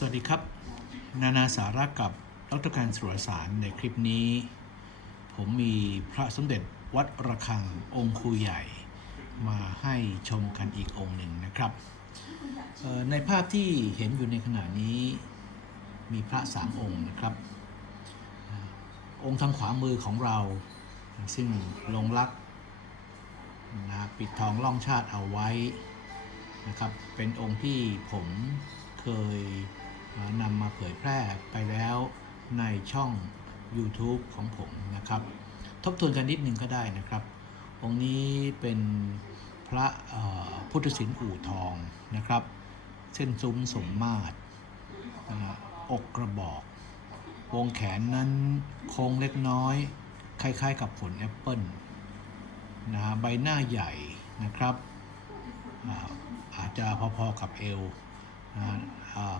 สวัสดีครับ นานาสาระกับดรการสุรสารในคลิปนี้ ผมมีพระสมเด็จวัดระฆังองค์ครูใหญ่ มาให้ชมกันอีกองค์หนึ่งนะครับ ในภาพที่เห็นอยู่ในขณะนี้มีพระสามองค์นะครับ องค์ทางขวามือของเรา ซึ่งลงรักนะปิดทองล่องชาติเอาไว้นะครับ เป็นองค์ที่ผมเคย นำมาเผยแพร่ไปแล้วในช่อง YouTube ของผมนะครับ ทบทวนกันนิดนึงก็ได้นะครับ องค์นี้เป็นพระพุทธศิลป์อู่ทองนะครับ เส้นซุ้มสมมาตรอกกระบอก วงแขนนั้นโค้งเล็กน้อย คล้ายๆกับผลแอปเปิลนะฮะใบหน้าใหญ่นะครับอาอาจจะพอๆกับเอว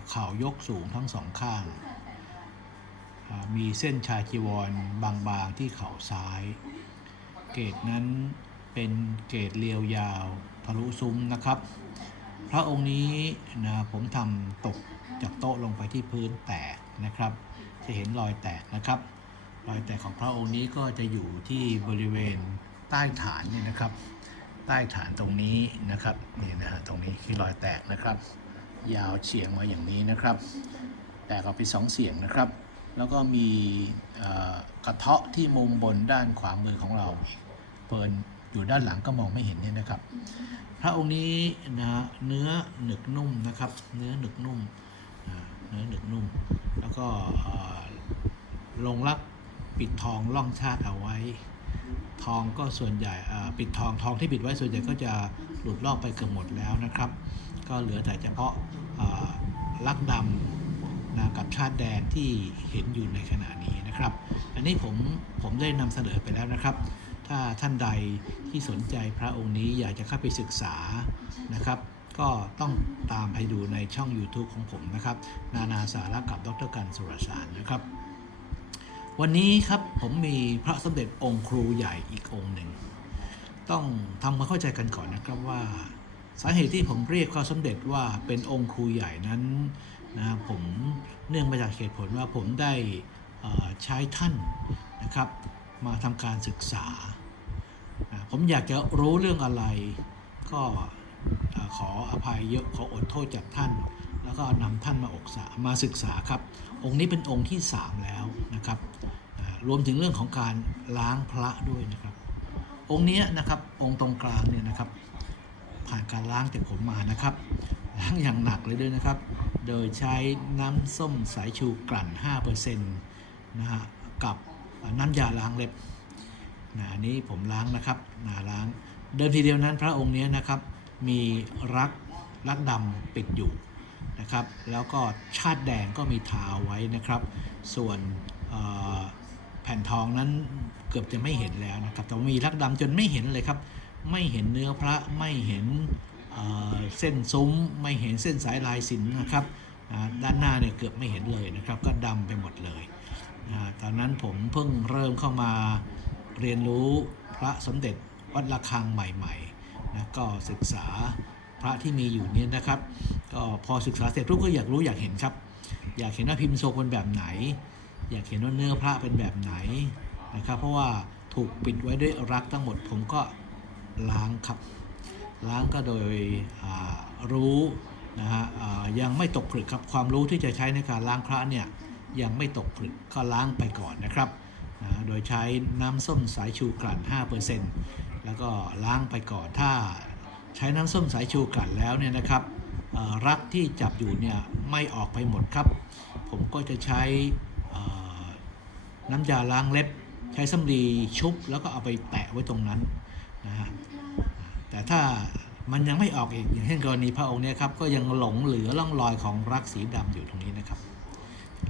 เข่ายกสูงทั้งสองข้าง มีเส้นชายจีวรบางๆที่เข่าซ้าย เกรดนั้นเป็นเกรดเรียวยาวทะลุซุ้มนะครับ พระองค์นี้นะผมทำตกจากโต๊ะลงไปที่พื้นแตกนะครับ จะเห็นรอยแตกนะครับ รอยแตกของพระองค์นี้ก็จะอยู่ที่บริเวณใต้ฐานนี่นะครับ ใต้ฐานตรงนี้นะครับนี่นะฮะตรงนี้คือรอยแตกนะครับ ยาวเฉียงมาอย่างนี้นะครับ แตกออกเป็นสองเสียงนะครับ แล้วก็มีกระเทาะที่มุมบนด้านขวามือของเราเปินอยู่ด้านหลังก็มองไม่เห็นเนี่ยนะครับ พระองค์นี้นะเนื้อหนึกนุ่มนะครับ เนื้อหนึกนุ่มเนื้อหนึกนุ่ม แล้วก็ลงรักปิดทองล่องชาติเอาไว้ ทองก็ส่วนใหญ่ปิดทองทองที่ปิดไว้ส่วนใหญ่ก็จะหลุดลอกไปเกือบหมดแล้วนะครับ ก็เหลือแต่เฉพาะอ่าลักดำนะกับชาติแดนที่เห็นอยู่ในขณะนี้นะครับ อันนี้ผมผมได้นำเสนอไปแล้วนะครับ ถ้าท่านใดที่สนใจพระองค์นี้อยากจะเข้าไปศึกษานะครับ ก็ต้องตามไปดูในช่อง YouTube ของผมนะครับ นานาสาระกับดรกันสุรสารนะครับวันนี้ครับผมมีพระสมเด็จองค์ครูใหญ่อีกองค์หนึ่ง ต้องทำความเข้าใจกันก่อนนะครับว่า สาเหตุที่ผมเรียกพระสมเด็จว่าเป็นองค์ครูใหญ่นั้นนะผมเนื่องมาจากเหตุผลว่าผมได้ใช้ท่านนะครับ มาทำการศึกษา ผมอยากจะรู้เรื่องอะไร ก็ขออภัยเยอะขออดโทษจากท่าน แล้วก็นำท่านมาอกษามาศึกษาครับ องค์นี้เป็นองค์ที่ 3 แล้วนะครับ รวมถึงเรื่องของการล้างพระด้วยนะครับ องค์นี้นะครับองค์ตรงกลางเนี่ยนะครับ ผ่านการล้างจากผมมานะครับ ล้างอย่างหนักเลยด้วยนะครับ โดยใช้น้ำส้มสายชูกลั่น 5%นะฮะกับน้ำยาล้างเล็บนะอันนี้ผมล้างนะครับนาล้าง เดิมทีเดียวนั้นพระองค์เนี้ยนะครับมีรักรักดำปิดอยู่นะครับ แล้วก็ชาติแดงก็มีทาไว้นะครับ ส่วนแผ่นทองนั้นเกือบจะไม่เห็นแล้วนะครับ แต่ว่ามีรักดำจนไม่เห็นเลยครับ ไม่เห็นเนื้อพระไม่เห็นเส้นซุ้มไม่เห็นเส้นสายลายสินนะครับด้านหน้าเนี่ยเกือบไม่เห็นเลยนะครับ ก็ดำไปหมดเลยตอนนั้นผมเพิ่งเริ่มเข้ามาเรียนรู้พระสมเด็จวัดระฆังใหม่ๆนะก็ศึกษาพระที่มีอยู่เนี่ยนะครับ ก็พอศึกษาเสร็จทุกก็อยากรู้อยากเห็นครับ อยากเห็นว่าพิมพ์ทรงเป็นแบบไหน อยากเห็นว่าเนื้อพระเป็นแบบไหนนะครับ เพราะว่าถูกปิดไว้ด้วยรักทั้งหมดผมก็ ล้างครับ ล้างก็โดยรู้นะฮะยังไม่ตกผลึกครับความรู้ที่จะใช้ในการล้างพระเนี่ยยังไม่ตกผลึกก็ล้างไปก่อนนะครับนะโดยใช้น้ำส้มสายชูกลั่น 5%แล้วก็ล้างไปก่อนถ้าใช้น้ำส้มสายชูกลั่นแล้วเนี่ยนะครับรักที่จับอยู่เนี่ยไม่ออกไปหมดครับ ผมก็จะใช้น้ำยาล้างเล็บ ใช้สำลีชุบแล้วก็เอาไปแปะไว้ตรงนั้น นะฮะแต่ถ้ามันยังไม่ออกอีกอย่างเช่นกรณีพระองค์เนี่ยครับก็ยังหลงเหลือร่องรอยของรักสีดำอยู่ตรงนี้นะครับ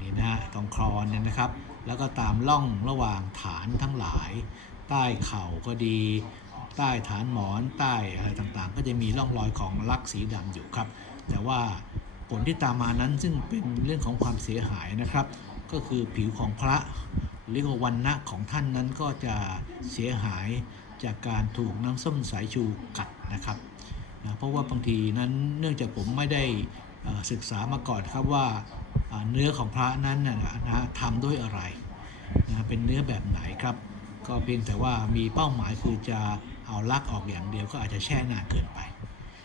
นี่นะฮะตรงคลอนเนี่ยนะครับ แล้วก็ตามร่องระหว่างฐานทั้งหลาย ใต้เข่าก็ดี ใต้ฐานหมอนใต้อะไรต่างๆ ก็จะมีร่องรอยของรักสีดำอยู่ครับ แต่ว่าผลที่ตามมานั้นซึ่งเป็นเรื่องของความเสียหายนะครับ ก็คือผิวของพระหรือว่าวันณะของท่านนั้นก็จะเสียหาย จากการถูกน้ำส้มสายชูกัดนะครับนะเพราะว่าบางทีนั้นเนื่องจากผมไม่ได้ศึกษามาก่อนครับว่าเนื้อของพระนั้นนะนะฮะทำด้วยอะไรนะเป็นเนื้อแบบไหนครับ ก็เพียงแต่ว่ามีเป้าหมายคือจะเอาลักออกอย่างเดียวก็อาจจะแช่นานเกินไป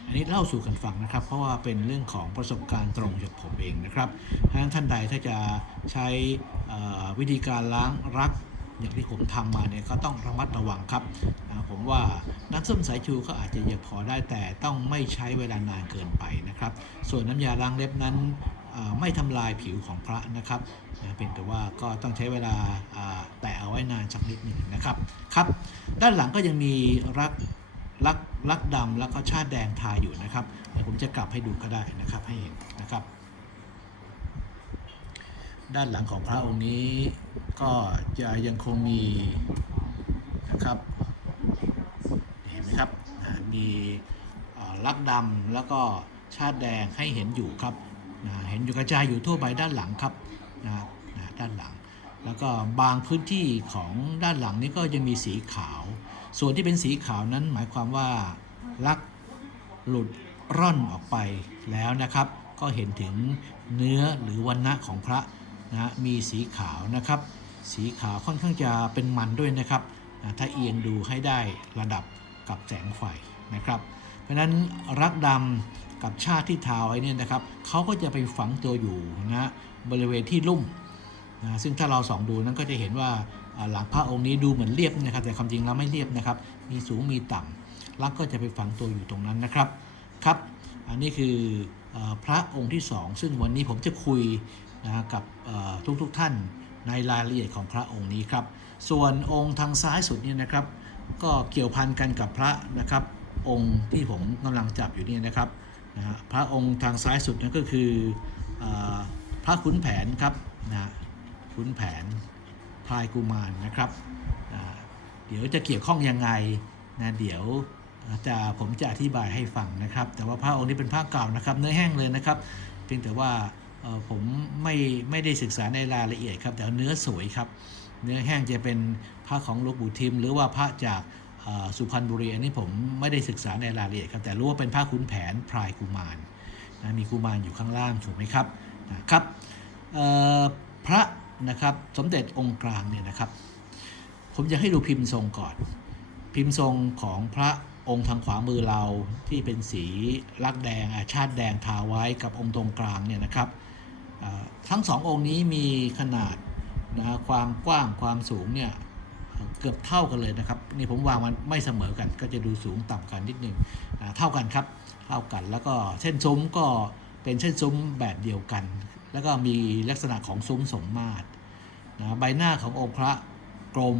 อันนี้เล่าสู่กันฟังนะครับ เพราะว่าเป็นเรื่องของประสบการณ์ตรงจากผมเองนะครับถ้าท่านใดถ้าจะใช้วิธีการล้างรัก อย่างที่ผมทำมาเนี่ยก็ต้องระมัดระวังครับ ผมว่าน้ำส้มสายชูก็อาจจะเยังพอได้แต่ต้องไม่ใช้เวลานานเกินไปนะครับ ส่วนน้ำยาล้างเล็บนั้นไม่ทำลายผิวของพระนะครับนะเป็นแต่ว่าก็ต้องใช้เวลาแตะเอาไว้นานสักนิดหนึ่งนะครับครับ ด้านหลังก็ยังมีรักรักรักดำแล้วก็ชาติแดงทาอยู่นะครับเดี๋ยวผมจะกลับให้ดูก็ได้นะครับให้เห็นนะครับ ด้านหลังของพระองค์นี้ ก็จะยังคงมีนะครับเห็นไหมครับมีลักดำแล้วก็ชาติแดงให้เห็นอยู่ครับเห็นอยู่กระจายอยู่ทั่วไปด้านหลังครับนะนะด้านหลัง แล้วก็บางพื้นที่ของด้านหลังนี้ก็ยังมีสีขาว ส่วนที่เป็นสีขาวนั้นหมายความว่าลักหลุดร่อนออกไปแล้วนะครับ ก็เห็นถึงเนื้อหรือวันณะของพระนะมีสีขาวนะครับ สีขาวค่อนข้างจะเป็นมันด้วยนะครับ ถ้าเอียงดูให้ได้ระดับกับแสงไฟนะครับ เพราะฉะนั้นรักดำกับชาติที่ทาไว้นี่นะครับเขาก็จะไปฝังตัวอยู่นะบริเวณที่ลุ่มนะซึ่งถ้าเราส่องดูนั้นก็จะเห็นว่าหลังพระองค์นี้ดูเหมือนเรียบนะครับ แต่ความจริงแล้วไม่เรียบนะครับ มีสูงมีต่ำลักก็จะไปฝังตัวอยู่ตรงนั้นนะครับครับ อันนี้คืออพระองค์ที่สองซึ่งวันนี้ผมจะคุยนะกับทุกทุกๆท่าน ในรายละเอียดของพระองค์นี้ครับ ส่วนองค์ทางซ้ายสุดเนี่ยนะครับ ก็เกี่ยวพันกันกับพระนะครับ องค์ที่ผมกำลังจับอยู่นี่นะครับนะฮะพระองค์ทางซ้ายสุดนั่นก็คืออพระขุนแผนครับนะขุนแผนพายกุมารนะครับอ่าเดี๋ยวจะเกี่ยวข้องยังไงนะเดี๋ยวจะผมจะอธิบายให้ฟังนะครับ แต่ว่าพระองค์นี้เป็นพระเก่านะครับ เนื้อแห้งเลยนะครับ เพียงแต่ว่า ผมไม่ไม่ได้ศึกษาในรายละเอียดครับ แต่เนื้อสวยครับ เนื้อแห้งจะเป็นพระของหลวงปู่ทิม หรือว่าพระจากสุพรรณบุรีอันนี้ผมไม่ได้ศึกษาในรายละเอียดครับ แต่รู้ว่าเป็นพระขุนแผนพลายกุมารนะมีกุมารอยู่ข้างล่างถูกไหมครับนะครับพระนะครับสมเด็จองค์กลางเนี่ยนะครับ ผมจะให้ดูพิมพ์ทรงก่อน พิมพ์ทรงของพระองค์ทางขวามือเราที่เป็นสีลักแดงอาชาติแดงทาไว้กับองค์ตรงกลางเนี่ยนะครับ ทั้งสององค์นี้มีขนาดนะความกว้างความสูงเนี่ยเกือบเท่ากันเลยนะครับนี่ผมวางมันไม่เสมอกัน ก็จะดูสูงต่ำกันนิดนึงเท่ากันครับเท่ากันแล้วก็เส้นซุ้มก็เป็นเส้นซุ้มแบบเดียวกัน แล้วก็มีลักษณะของซุ้มสมมาตรนะใบหน้าขององค์พระกลม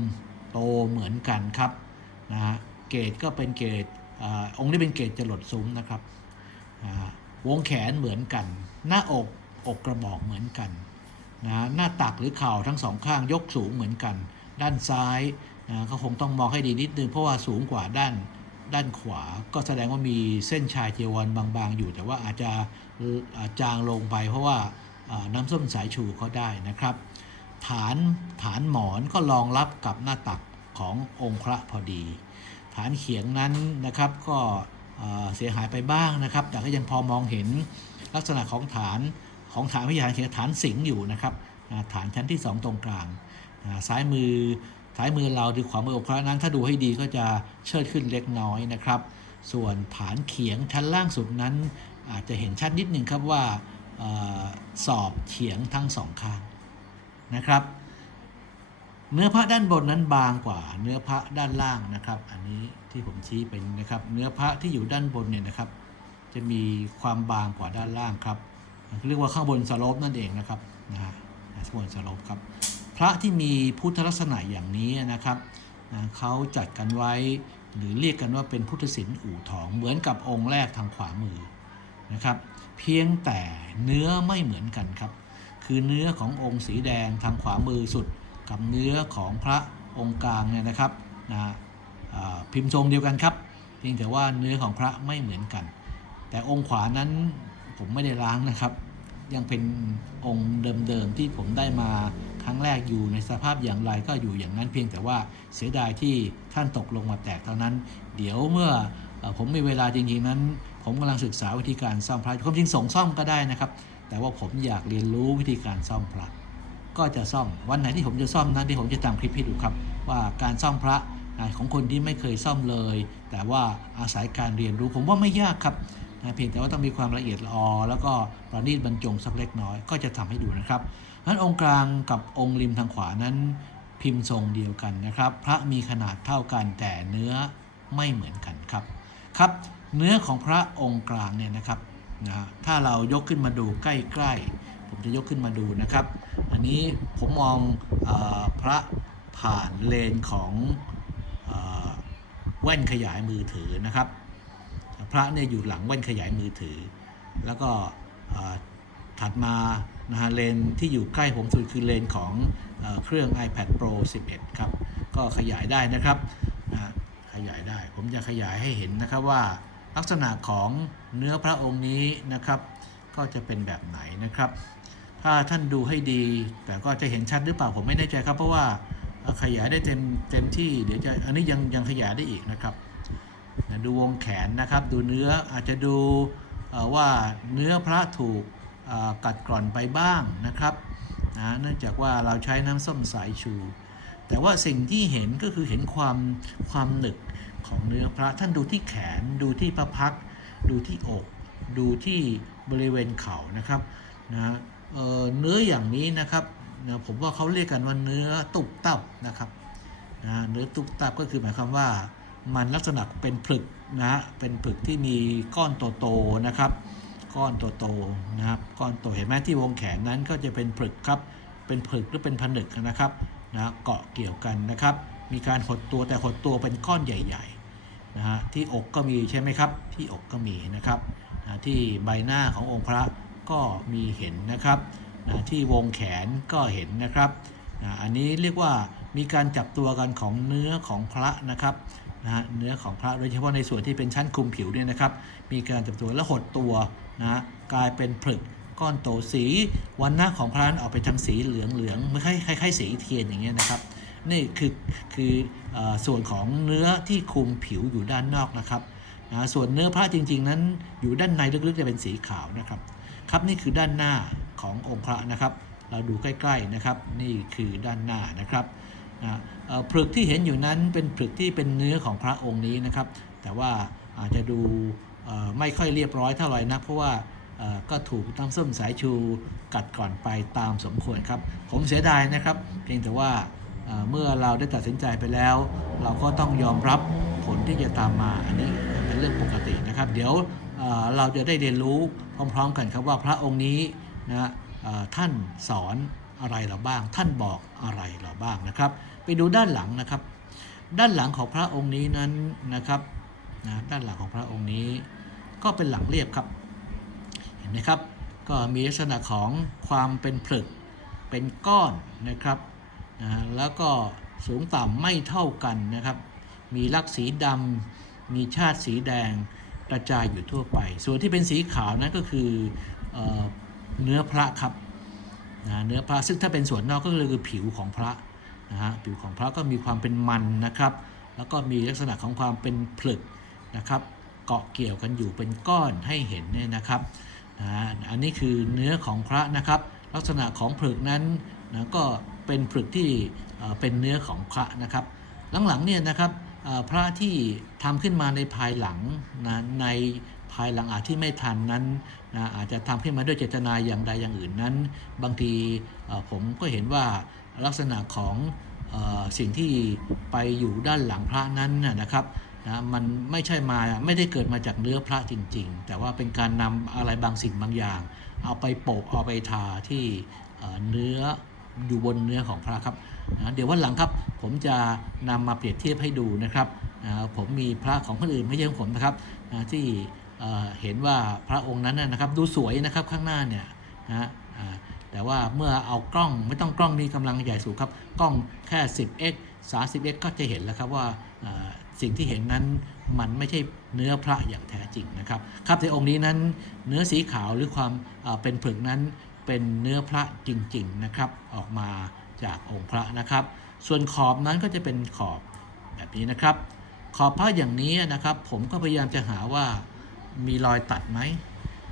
โตเหมือนกันครับนะเกรดก็เป็นเกรดอองค์นี้เป็นเกรดจรดซุ้มนะครับวงแขนเหมือนกัน หน้าอก อกกระบอกเหมือนกันนะหน้าตักหรือเข่าทั้งสองข้างยกสูงเหมือนกัน ด้านซ้ายนะก็คงต้องมองให้ดีนิดนึงเพราะว่าสูงกว่าด้านด้านขวา ก็แสดงว่ามีเส้นชายเจวรบางๆ อยู่ แต่ว่าอาจจะจางลงไป เพราะว่าน้ำส้มสายชูเขาได้นะครับ ฐานฐานหมอนก็รองรับกับหน้าตักขององค์พระพอดี ฐานเขียงนั้นนะครับก็เสียหายไปบ้างนะครับ แต่ก็ยังพอมองเห็นลักษณะของฐาน ของฐานวิหารเขียงฐานสิงห์อยู่นะครับฐานชั้นที่สองตรงกลางซ้ายมือซ้ายมือเราหรือขวามือองค์พระนั้นถ้าดูให้ดีก็จะเชิดขึ้นเล็กน้อยนะครับ ส่วนฐานเขียงชั้นล่างสุดนั้น อาจจะเห็นชัดนิดหนึ่งครับว่าออสอบเฉียงทั้งสองข้างนะครับ เนื้อพระด้านบนนั้นบางกว่าเนื้อพระด้านล่างนะครับ อันนี้ที่ผมชี้เป็นนะครับ เนื้อพระที่อยู่ด้านบนเนี่ยนะครับ จะมีความบางกว่าด้านล่างครับ เรียกว่าข้างบนสโลปนั่นเองนะครับนะฮะข้างบนสโลปครับ พระที่มีพุทธลักษณะอย่างนี้นะครับนะเขาจัดกันไว้หรือเรียกกันว่าเป็นพุทธศิลป์อู่ทองเหมือนกับองค์แรกทางขวามือนะครับ เพียงแต่เนื้อไม่เหมือนกันครับ คือเนื้อขององค์สีแดงทางขวามือสุด กับเนื้อของพระองค์กลางเนี่ยนะครับนะพิมพ์ทรงเดียวกันครับเพียงแต่ว่าเนื้อของพระไม่เหมือนกัน แต่องค์ขวานั้น ผมไม่ได้ล้างนะครับ ยังเป็นองค์เดิมๆที่ผมได้มาครั้งแรกอยู่ในสภาพอย่างไรก็อยู่อย่างนั้นเพียงแต่ว่าเสียดายที่ท่านตกลงมาแตกเท่านั้น เดี๋ยวเมื่อผมมีเวลาจริงๆนั้น ผมกำลังศึกษาวิธีการซ่อมพระความจริงส่งซ่อมก็ได้นะครับ แต่ว่าผมอยากเรียนรู้วิธีการซ่อมพระก็จะซ่อมวันไหนที่ผมจะซ่อมนั้นที่ผมจะตามคลิปให้ดูครับ ว่าการซ่อมพระของคนที่ไม่เคยซ่อมเลย แต่ว่าอาศัยการเรียนรู้ผมว่าไม่ยากครับ เพียงแต่ว่าต้องมีความละเอียดละออแล้วก็ประณีตบรรจงสักเล็กน้อยก็จะทำให้ดูนะครับนั้นองค์กลางกับองค์ริมทางขวานั้นพิมพ์ทรงเดียวกันนะครับ พระมีขนาดเท่ากันแต่เนื้อไม่เหมือนกันครับครับ เนื้อของพระองค์กลางเนี่ยนะครับนะถ้าเรายกขึ้นมาดูใกล้ๆ ผมจะยกขึ้นมาดูนะครับ อันนี้ผมมองอพระผ่านเลนของอแว่นขยายมือถือนะครับ ระเนี่ยอยู่หลังแว่นขยายมือถือ แล้วก็ถัดมานะฮะเลนที่อยู่ใกล้ผมสุดคือเลนของเอเครื่อง iPad Pro 11 ครับ ก็ขยายได้นะครับนะขยายได้ ผมจะขยายให้เห็นนะครับว่าลักษณะของเนื้อพระองค์นี้นะครับ ก็จะเป็นแบบไหนนะครับ ถ้าท่านดูให้ดี แต่ก็จะเห็นชัดหรือเปล่าผมไม่แน่ใจครับ เพราะว่าขยายได้เต็มเต็มที่เดี๋ยวจะอันนี้ยังยังขยายได้อีกนะครับ ดูวงแขนนะครับ ดูเนื้ออาจจะดูว่าเนื้อพระถูกกัดกร่อนไปบ้างนะครับนะเนื่องจากว่าเราใช้น้ำส้มสายชู แต่ว่าสิ่งที่เห็นก็คือเห็นความความหนึกของเนื้อพระท่านดูที่แขน ดูที่พระพัก ดูที่อก ดูที่บริเวณเข่านะครับนะเเนื้ออย่างนี้นะครับนะผมว่าเขาเรียกกันว่าเนื้อตุบตับนะครับนะเนื้อตุบตับก็คือหมายความว่า มันลักษณะเป็นผลึกนะฮะเป็นผลึกที่มีก้อนโตๆนะครับ ก้อนโตๆนะครับ ก้อนโตเห็นไหมที่วงแขนนั้นก็จะเป็นผลึกครับ เป็นผลึกหรือเป็นผนึกนะครับนะเกาะเกี่ยวกันนะครับ มีการหดตัวแต่หดตัวเป็นก้อนใหญ่ๆนะฮะที่อกก็มีใช่ไหมครับ ที่อกก็มีนะครับนะที่ใบหน้าขององค์พระก็มีเห็นนะครับนะที่วงแขนก็เห็นนะครับนะอันนี้เรียกว่ามีการจับตัวกันของเนื้อของพระนะครับ นะฮะเนื้อของพระโดยเฉพาะในส่วนที่เป็นชั้นคลุมผิวเนี่ยนะครับ มีการจับตัวและหดตัวนะกลายเป็นผลึกก้อนโตสีวันหน้าของพระนั้นออกไปทางสีเหลืองเหลืองๆไม่คล้ายคล้ายๆสีเทียนอย่างเงี้ยนะครับนี่คือคือเออส่วนของเนื้อที่คลุมผิวอยู่ด้านนอกนะครับนะส่วนเนื้อพระจริง ๆ นั้นอยู่ด้านในลึกๆจะเป็นสีขาวนะครับ ครับนี่คือด้านหน้าขององค์พระนะครับ เราดูใกล้ ๆนะครับ นี่คือด้านหน้านะครับ นะผลึกที่เห็นอยู่นั้นเป็นผลึกที่เป็นเนื้อของพระองค์นี้นะครับ แต่ว่าอาจจะดูไม่ค่อยเรียบร้อยเท่าไหร่นะเพราะว่าก็ถูกน้ำส้มสายชูกัดก่อนไปตามสมควรครับ ผมเสียดายนะครับ เพียงแต่ว่าเมื่อเราได้ตัดสินใจไปแล้ว เราก็ต้องยอมรับผลที่จะตามมาอันนี้เป็นเรื่องปกตินะครับ เดี๋ยวเราจะได้เรียนรู้พร้อม ๆ กันครับว่าพระองค์นี้นะท่านสอนอะไรเราบ้าง ท่านบอกอะไรเราบ้างนะครับ ไปดูด้านหลังนะครับ ด้านหลังของพระองค์นี้นั้นนะครับนะด้านหลังของพระองค์นี้ก็เป็นหลังเรียบครับ เห็นไหมครับ ก็มีลักษณะของความเป็นผลึกเป็นก้อนนะครับนะแล้วก็สูงต่ำไม่เท่ากันนะครับ มีลักษณ์สีดำมีชาติสีแดงกระจายอยู่ทั่วไป ส่วนที่เป็นสีขาวนั้นก็คือเออเนื้อพระครับนะเนื้อพระซึ่งถ้าเป็นส่วนนอกก็คือผิวของพระ นะฮะผิวของพระก็มีความเป็นมันนะครับ แล้วก็มีลักษณะของความเป็นผลึกนะครับ เกาะเกี่ยวกันอยู่เป็นก้อนให้เห็นเนี่ยนะครับนะอันนี้คือเนื้อของพระนะครับ ลักษณะของผลึกนั้นนะก็เป็นผลึกที่เป็นเนื้อของพระนะครับ หลังๆเนี่ยนะครับพระที่ทำขึ้นมาในภายหลังนะในภายหลังอาจที่ไม่ทันนั้นนะอาจจะทำขึ้นมาด้วยเจตนาอย่างใดอย่างอื่นนั้น บางทีผมก็เห็นว่า ลักษณะของออสิ่งที่ไปอยู่ด้านหลังพระนั้นนะครับนะมันไม่ใช่มาไม่ได้เกิดมาจากเนื้อพระจริง ๆ แต่ว่าเป็นการนำอะไรบางสิ่งบางอย่าง เอาไปโปะเอาไปทาที่เนื้ออยู่บนเนื้อของพระครับนะเดี๋ยววันหลังครับ ผมจะนำมาเปรียบเทียบให้ดูนะครับนะผมมีพระของคนอื่นไม่ใช่ของผมนะครับนะที่เห็นว่าพระองค์นั้นนะครับ ดูสวยนะครับข้างหน้าเนี่ยนะ แต่ว่าเมื่อเอากล้องไม่ต้องกล้องมีกำลังใหญ่สูงครับ กล้องแค่ 10x 30x ก็จะเห็นแล้วครับว่าสิ่งที่เห็นนั้นมันไม่ใช่เนื้อพระอย่างแท้จริงนะครับครับในองค์นี้นั้นเนื้อสีขาวหรือความเป็นผึกนั้นเป็นเนื้อพระจริงๆนะครับออกมาจากองค์พระนะครับ ส่วนขอบนั้นก็จะเป็นขอบแบบนี้นะครับ ขอบพระอย่างนี้นะครับ ผมก็พยายามจะหาว่ามีรอยตัดไหม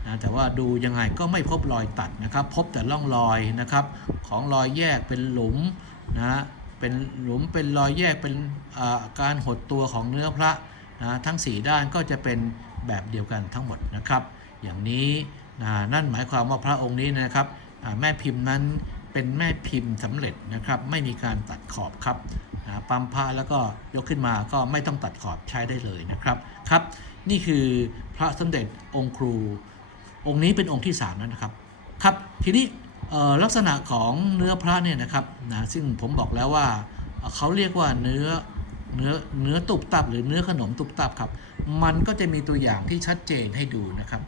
นะแต่ว่าดูยังไงก็ไม่พบรอยตัดนะครับ พบแต่ร่องรอยนะครับของรอยแยกเป็นหลุมนะเป็นหลุมเป็นรอยแยกเป็นการหดตัวของเนื้อพระนะทั้ง 4 ด้านก็จะเป็นแบบเดียวกันทั้งหมดนะครับ อย่างนี้นะนั่นหมายความว่าพระองค์นี้นะครับแม่พิมพ์นั้นเป็นแม่พิมพ์สำเร็จนะครับ ไม่มีการตัดขอบครับนะปั๊มผ้าแล้วก็ยกขึ้นมาก็ไม่ต้องตัดขอบใช้ได้เลยนะครับครับ นี่คือพระสมเด็จองค์ครู องค์นี้เป็นองค์ที่3แล้วนะครับครับทีนี้ลักษณะของเนื้อพระเนี่ยนะครับนะซึ่งผมบอกแล้วว่าเขาเรียกว่าเนื้อเนื้อเนื้อตุบตับหรือเนื้อขนมตุบตับครับ มันก็จะมีตัวอย่างที่ชัดเจนให้ดูนะครับ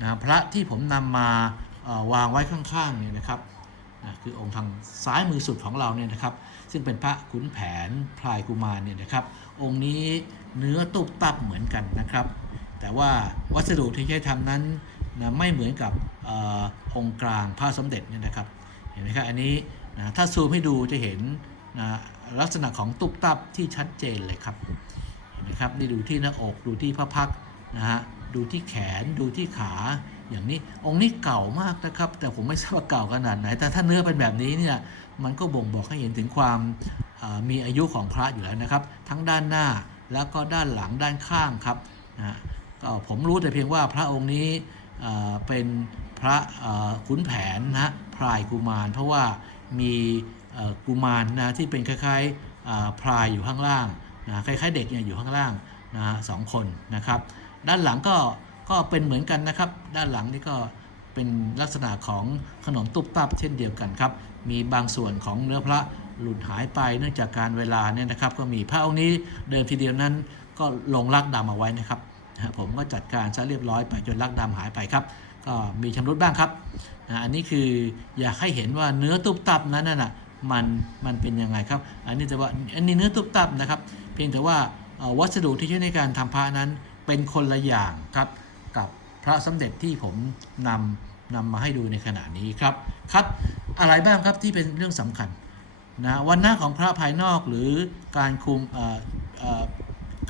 นะพระที่ผมนำมาวางไว้ข้างๆเนี่ยนะครับนะคือองค์ทางซ้ายมือสุดของเราเนี่ยนะครับ ซึ่งเป็นพระขุนแผนพลายกุมารเนี่ยนะครับ องค์นี้เนื้อตุบตับเหมือนกันนะครับ แต่ว่าวัสดุที่ใช้ทำนั้น นะไม่เหมือนกับอองค์กลางพระสมเด็จเนี่ยนะครับเห็นไหมครับอันนี้นะถ้าซูมให้ดูจะเห็นนะลักษณะของตุ๊บตับที่ชัดเจนเลยครับเห็นไหมครับนี่ดูที่หน้าอกดูที่พระพักนะฮะดูที่แขนดูที่ขาอย่างนี้องค์นี้เก่ามากนะครับ แต่ผมไม่ทราบว่าเก่าขนาดไหน แต่ถ้าเนื้อเป็นแบบนี้เนี่ยมันก็บ่งบอกให้เห็นถึงความมีอายุของพระอยู่แล้วนะครับ ทั้งด้านหน้าแล้วก็ด้านหลังด้านข้างครับนะก็ผมรู้แต่เพียงว่าพระองค์นี้ เป็นพระขุนแผนนะฮะพรายกุมาร เพราะว่ามีกุมารนะที่เป็นคล้ายๆพรายอยู่ข้างล่างนะคล้ายๆเด็กเนี่ยอยู่ข้างล่างนะฮะสองคนนะครับ ด้านหลังก็ก็เป็นเหมือนกันนะครับ ด้านหลังนี่ก็เป็นลักษณะของขนมตุบตับเช่นเดียวกันครับ มีบางส่วนของเนื้อพระหลุดหายไปเนื่องจากการเวลาเนี่ยนะครับ ก็มีพระองค์นี้เดิมทีเดียวนั้นก็ลงลักดำเอาไว้นะครับ นะผมก็จัดการซะเรียบร้อยไปจนลักดำหายไปครับ ก็มีชำรุดบ้างครับนะอันนี้คืออยากให้เห็นว่าเนื้อตุบตับนั้นน่ะมันมันเป็นยังไงครับ อันนี้แต่ว่าอันนี้เนื้อตุบตับนะครับ เพียงแต่ว่าวัสดุที่ใช้ในการทำพระนั้นเป็นคนละอย่างครับกับพระสมเด็จที่ผมนำนำมาให้ดูในขณะนี้ครับครับ อะไรบ้างครับที่เป็นเรื่องสำคัญนะวันหน้าของพระภายนอกหรือการคุม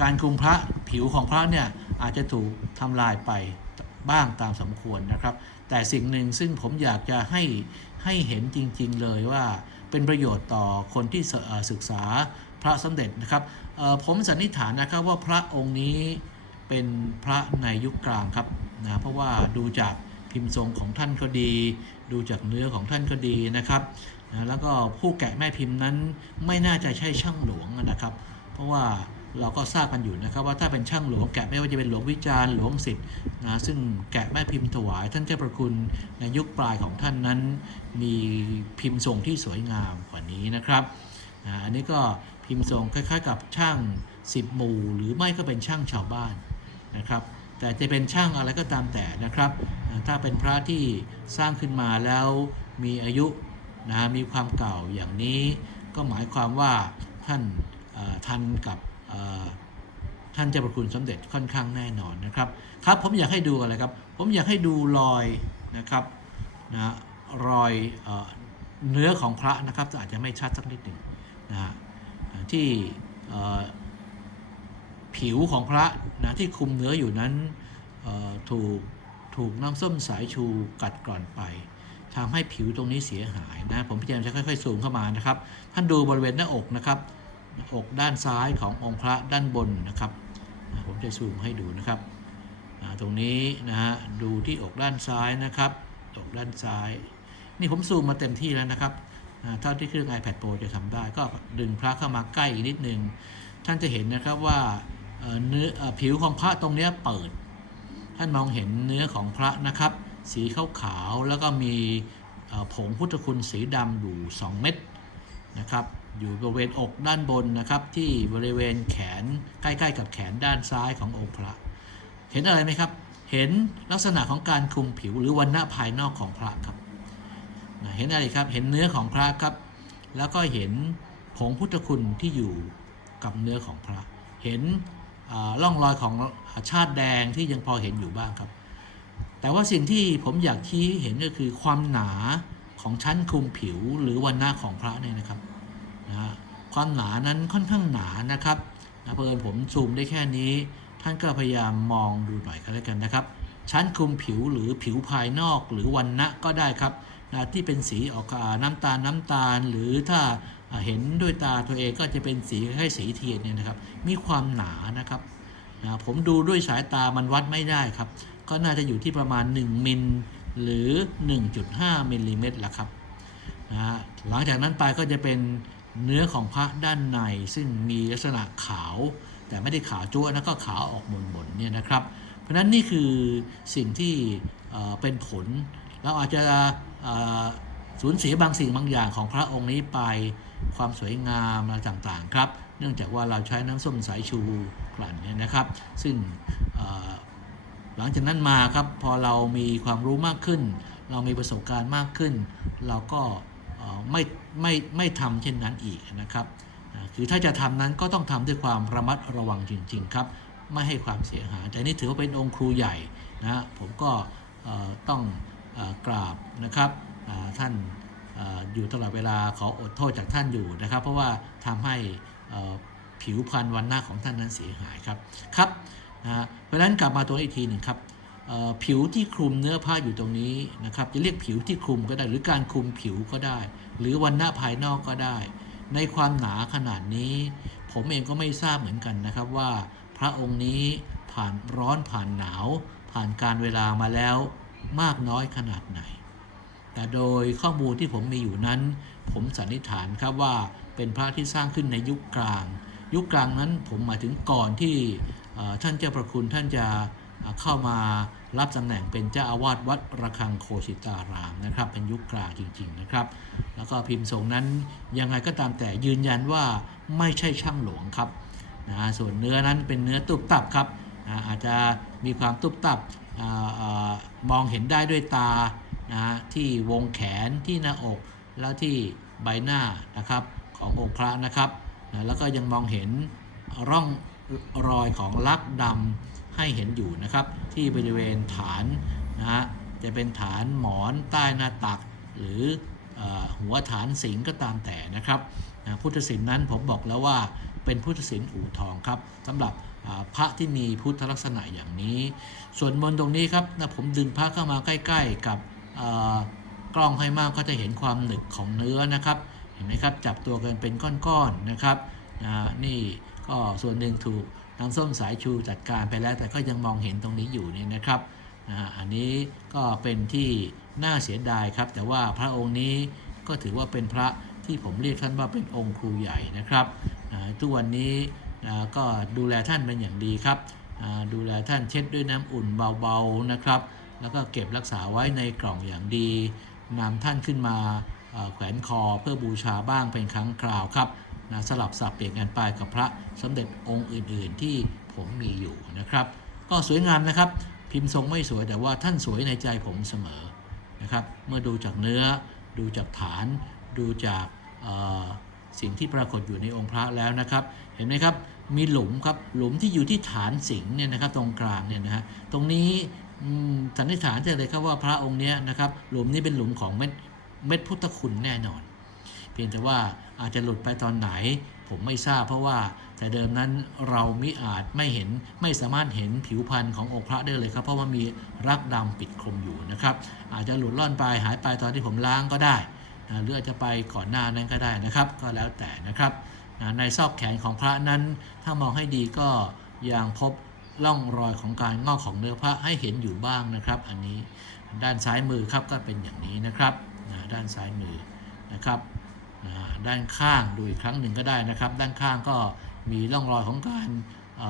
การคุมพระผิวของพระเนี่ย อาจจะถูกทำลายไปบ้างตามสมควรนะครับ แต่สิ่งหนึ่งซึ่งผมอยากจะให้ให้เห็นจริง ๆ เลยว่าเป็นประโยชน์ต่อคนที่ศึกษาพระสมเด็จนะครับผมสันนิษฐานนะครับว่าพระองค์นี้เป็นพระในยุคกลางครับนะเพราะว่าดูจากพิมพ์ทรงของท่านก็ดี ดูจากเนื้อของท่านก็ดีนะครับนะแล้วก็ผู้แกะแม่พิมพ์นั้นไม่น่าจะใช่ช่างหลวงนะครับ เพราะว่า เราก็ทราบกันอยู่นะครับว่าถ้าเป็นช่างหลวงแกะไม่ว่าจะเป็นหลวงวิจารณ์หลวงสิทธิ์นะซึ่งแกะแม่พิมพ์ถวาย ท่านเจ้าประคุณในยุคปลายของท่านนั้น มีพิมพ์ทรงที่สวยงามกว่านี้นะครับนะอันนี้ก็พิมพ์ทรงคล้ายๆ กับช่าง10หมู่ หรือไม่ก็เป็นช่างชาวบ้านนะครับแต่จะเป็นช่างอะไรก็ตามแต่นะครับ ถ้าเป็นพระที่สร้างขึ้นมาแล้วมีอายุนะมีความเก่าอย่างนี้ ก็หมายความว่าท่านทันกับ ท่านเจ้าประคุณสมเด็จค่อนข้างแน่นอนนะครับ ครับผมอยากให้ดูอะไรครับ ผมอยากให้ดูรอยนะครับนะรอยเอเนื้อของพระนะครับแต่อาจจะไม่ชัดสักนิดหนึ่งนะฮะที่ผิวของพระนะที่คุมเนื้ออยู่นั้นถูกถูกน้ำส้มสายชูกัดกร่อนไปทำให้ผิวตรงนี้เสียหายนะผมพยายามจะค่อยๆซูมเข้ามานะครับ ท่านดูบริเวณหน้าอกนะครับ อกด้านซ้ายขององค์พระด้านบนนะครับผมจะซูมให้ดูนะครับตรงนี้นะฮะดูที่อกด้านซ้ายนะครับอกด้านซ้าย นี่ผมซูมมาเต็มที่แล้วนะครับเท่าที่เครื่อง iPad Pro จะทำได้ ก็ดึงพระเข้ามาใกล้อีกนิดนึง ท่านจะเห็นนะครับว่าเนื้อผิวของพระตรงเนี้ยเปิด ท่านมองเห็นเนื้อของพระนะครับ สีขาวขาวๆแล้วก็มีผงพุทธคุณสีดำอยู่ 2 เม็ด นะครับอยู่บริเวณอกด้านบนนะครับที่บริเวณแขนใกล้ๆ กับแขนด้านซ้ายขององค์พระ เห็นอะไรไหมครับ เห็นลักษณะของการคลุมผิวหรือวันณะภายนอกของพระครับเห็นอะไรครับเห็นเนื้อของพระครับ แล้วก็เห็นผงพุทธคุณที่อยู่กับเนื้อของพระ เห็นอ่าร่องรอยของชาติแดงที่ยังพอเห็นอยู่บ้างครับ แต่ว่าสิ่งที่ผมอยากชี้ให้เห็นก็คือความหนา ของชั้นคลุมผิวหรือวันหน้าของพระเนี่ยนะครับนะความหนานั้นค่อนข้างหนานะครับนะเพิ่นผมซูมได้แค่นี้ ท่านก็พยายามมองดูหน่อยก็แล้วกันนะครับ ชั้นคลุมผิวหรือผิวภายนอกหรือวันณะก็ได้ครับนะที่เป็นสีออกน้ำตาลน้ำตาล หรือถ้าเห็นด้วยตาตัวเองก็จะเป็นสีคล้ายๆสีเทียนเนี่ยนะครับ มีความหนานะครับนะผมดูด้วยสายตามันวัดไม่ได้ครับ ก็น่าจะอยู่ที่ประมาณ 1 มิล หรือ 1.5มิลลิเมตรละครับนะฮะหลังจากนั้นไปก็จะเป็นเนื้อของพระด้านในซึ่งมีลักษณะขาว แต่ไม่ได้ขาวจั่วนะก็ขาวออกหม่นๆเนี่ยนะครับ เพราะนั้นนี่คือสิ่งที่เป็นผล เราอาจจะสูญเสียบางสิ่งบางอย่างของพระองค์นี้ไปความสวยงามอะไรต่างๆครับ เนื่องจากว่าเราใช้น้ำส้มสายชูกลั่นเนี่ยนะครับ ซึ่ง หลังจากนั้นมาครับพอเรามีความรู้มากขึ้น เรามีประสบการณ์มากขึ้น เราก็เอ่ไม่ไม่ไม่ทำเช่นนั้นอีกนะครับคือถ้าจะทำนั้นก็ต้องทำด้วยความระมัดระวังจริง ๆ ครับ ไม่ให้ความเสียหายแต่นี่ถือว่าเป็นองค์ครูใหญ่นะผมก็ต้องอกราบนะครับท่านออยู่ตลอดเวลาขออดโทษจากท่านอยู่นะครับ เพราะว่าทำให้ผิวพรรณวันหน้าของท่านนั้นเสียหายครับครับ นะเพราะฉะนั้นกลับมาตัวอีกทีหนึ่งครับผิวที่คลุมเนื้อผ้าอยู่ตรงนี้นะครับ จะเรียกผิวที่คลุมก็ได้ หรือการคลุมผิวก็ได้ หรือวันหน้าภายนอกก็ได้ ในความหนาขนาดนี้ ผมเองก็ไม่ทราบเหมือนกันนะครับว่าพระองค์นี้ผ่านร้อนผ่านหนาว ผ่านการเวลามาแล้วมากน้อยขนาดไหน แต่โดยข้อมูลที่ผมมีอยู่นั้น ผมสันนิษฐานครับว่าเป็นพระที่สร้างขึ้นในยุคกลาง ยุคกลางนั้นผมหมายถึงก่อนที่ ท่านเจ้าประคุณท่านจะเข้ามารับตำแหน่งเป็นเจ้าอาวาสวัดระฆังโคสิตารามนะครับ เป็นยุคกลางจริง ๆนะครับ แล้วก็พิมพ์ทรงนั้นยังไงก็ตามแต่ยืนยันว่าไม่ใช่ช่างหลวงครับนะส่วนเนื้อนั้นเป็นเนื้อตุบตับครับนะอาจจะมีความตุบตับออมองเห็นได้ด้วยตานะที่วงแขนที่หน้าอก แล้วที่ใบหน้านะครับขององค์พระนะครับนะแล้วก็ยังมองเห็นร่อง รอยของลักดำให้เห็นอยู่นะครับ ที่บริเวณฐานนะฮะจะเป็นฐานหมอนใต้หน้าตัก หรืออหัวฐานสิงก็ตามแต่นะครับนะพุทธศิลป์นั้นผมบอกแล้วว่าเป็นพุทธศิลป์อู่ทองครับสำหรับพระที่มีพุทธลักษณะอย่างนี้ ส่วนบนตรงนี้ครับนะผมดึงพระเข้ามาใกล้ๆกับกล้องให้มากก็จะเห็นความหนึบของเนื้อนะครับ เห็นไหมครับ จับตัวกันเป็นก้อนๆนะครับนะนี่ ก็ส่วนหนึ่งถูกน้ำส้มสายชูจัดการไปแล้ว แต่ก็ยังมองเห็นตรงนี้อยู่เนี่ยนะครับอันนี้ก็เป็นที่น่าเสียดายครับ แต่ว่าพระองค์นี้ก็ถือว่าเป็นพระที่ผมเรียกท่านว่าเป็นองค์ครูใหญ่นะครับอ่าทุกวันนี้ก็ดูแลท่านเป็นอย่างดีครับอ่าดูแลท่านเช็ดด้วยน้ำอุ่นเบาๆนะครับ แล้วก็เก็บรักษาไว้ในกล่องอย่างดีนำท่านขึ้นมาแขวนคอเพื่อบูชาบ้างเป็นครั้งคราวครับ นะสลับสับเปลี่ยนกันไปกับพระสมเด็จองค์อื่น ๆ ที่ผมมีอยู่นะครับ ก็สวยงามนะครับ พิมพ์ทรงไม่สวยแต่ว่าท่านสวยในใจผมเสมอนะครับ เมื่อดูจากเนื้อ ดูจากฐาน ดูจากสิ่งที่ปรากฏอยู่ในองค์พระแล้วนะครับ เห็นไหมครับมีหลุมครับหลุมที่อยู่ที่ฐานสิงเนี่ยนะครับตรงกลางเนี่ยนะฮะตรงนี้สันนิษฐานได้เลยครับว่าพระองค์เนี้ยนะครับหลุมนี้เป็นหลุมของเม็ดเม็ดพุทธคุณแน่นอน พียงแต่ว่าอาจจะหลุดไปตอนไหน ผมไม่ทราบเพราะว่า แต่เดิมนั้นเรามิอาจไม่เห็นไม่สามารถเห็นผิวพรรณขององค์พระได้เลยครับ เพราะว่ามีรักดำปิดคลุมอยู่นะครับ อาจจะหลุดล่อนไปหายไปตอนที่ผมล้างก็ได้นะหรืออาจจะไปก่อนหน้านั้นก็ได้นะครับ ก็แล้วแต่นะครับนะในซอกแขนของพระนั้น ถ้ามองให้ดีก็ยังพบร่องรอยของการงอกของเนื้อพระให้เห็นอยู่บ้างนะครับ อันนี้ด้านซ้ายมือครับก็เป็นอย่างนี้นะครับนะด้านซ้ายมือนะครับ ด้านข้างดูอีกครั้งหนึ่งก็ได้นะครับ ด้านข้างก็มีร่องรอยของการเ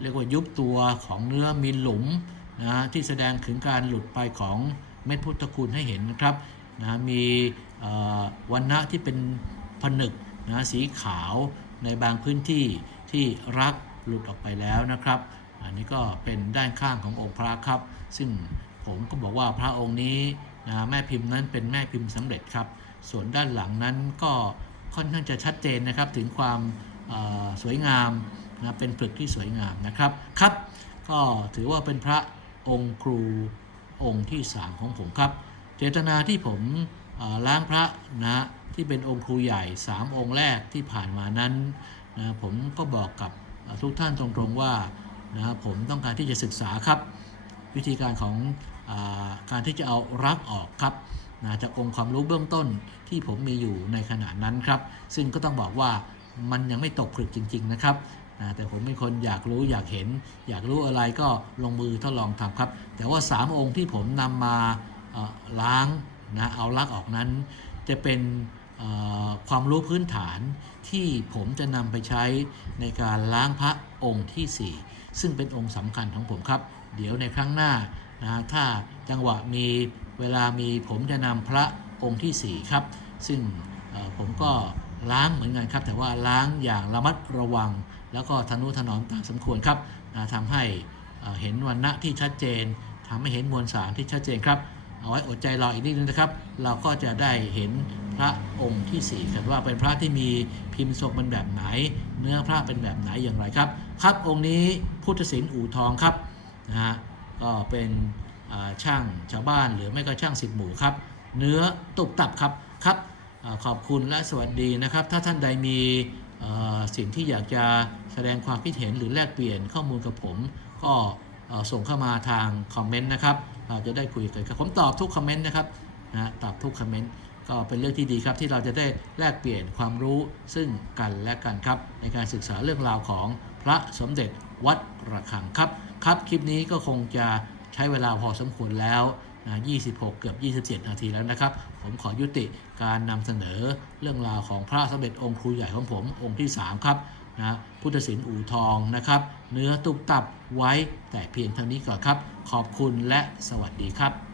เรียกว่ายุบตัวของเนื้อมีหลุมนะที่แสดงถึงการหลุดไปของเม็ดพุทธคุณให้เห็นนะครับนะมีวันณะที่เป็นผนึกนะสีขาวในบางพื้นที่ที่รักหลุดออกไปแล้วนะครับ อันนี้ก็เป็นด้านข้างขององค์พระครับ ซึ่งผมก็บอกว่าพระองค์นี้นะแม่พิมพ์นั้นเป็นแม่พิมพ์สำเร็จครับ ส่วนด้านหลังนั้นก็ค่อนข้างจะชัดเจนนะครับถึงความสวยงามนะเป็นปลึกที่สวยงามนะครับครับ ก็ถือว่าเป็นพระองค์ครูองค์ที่สามของผมครับ เจตนาที่ผมล้างพระนะที่เป็นองค์ครูใหญ่ 3 องค์แรกที่ผ่านมานั้นนะผมก็บอกกับทุกท่านตรงๆว่านะผมต้องการที่จะศึกษาครับ วิธีการของอการที่จะเอารักออกครับ นะจากองค์ความรู้เบื้องต้นที่ผมมีอยู่ในขณะนั้นครับ ซึ่งก็ต้องบอกว่ามันยังไม่ตกผลึกจริง ๆ นะครับนะแต่ผมเป็นคนอยากรู้อยากเห็น อยากรู้อะไรก็ลงมือทดลองทำครับ แต่ว่า 3 องค์ที่ผมนำมาล้างนะเอารักออกนั้น จะเป็นความรู้พื้นฐานที่ผมจะนำไปใช้ในการล้างพระองค์ทีสี่4 ซึ่งเป็นองค์สำคัญของผมครับ เดี๋ยวในครั้งหน้านะถ้าจังหวะมี เวลามีผมจะนำพระองค์ทีสี่ 4 ครับ ซึ่งผมก็ล้างเหมือนกันครับ แต่ว่าล้างอย่างระมัดระวัง แล้วก็ทนุถนอมตามสมควรครับทำให้เห็นวันณะที่ชัดเจนทำให้เห็นมวลสารที่ชัดเจนครับเอาไว้อดใจรออีกนิดนึงนะครับ เราก็จะได้เห็นพระองค์ที่ 4 กันว่าเป็นพระที่มีพิมพ์ทรงเป็นแบบไหน เนื้อพระเป็นแบบไหนอย่างไรครับ ครับองค์นี้พุทธศิลป์อู่ทองครับนะฮะก็เป็น ช่างชาวบ้าน หรือไม่ก็ช่างสิบหมู่ครับ เนื้อตุบตับครับครับอขอบคุณและสวัสดีนะครับ ถ้าท่านใดมีสิ่งที่อยากจะแสดงความคิดเห็นหรือแลกเปลี่ยนข้อมูลกับผม ก็ส่งเข้ามาทางคอมเมนต์นะครับจะได้คุยกันครับผมตอบทุกคอมเมนต์นะครับนะตอบทุกคอมเมนต์ก็เป็นเรื่องที่ดีครับที่เราจะได้แลกเปลี่ยนความรู้ซึ่งกันและกันครับ ในการศึกษาเรื่องราวของพระสมเด็จวัดระฆังครับ ครับคลิปนี้ก็คงจะ ใช้เวลาพอสมควรแล้วนะ26 เกือบ 27 นาทีแล้วนะครับ ผมขอยุติการนำเสนอเรื่องราวของพระสมเด็จองค์ครูใหญ่ของผมองค์ที่ 3 ครับนะพุทธศิลป์อู่ทองนะครับ เนื้อตุกตับไว้แต่เพียงเท่านี้ก่อนครับ ขอบคุณและสวัสดีครับ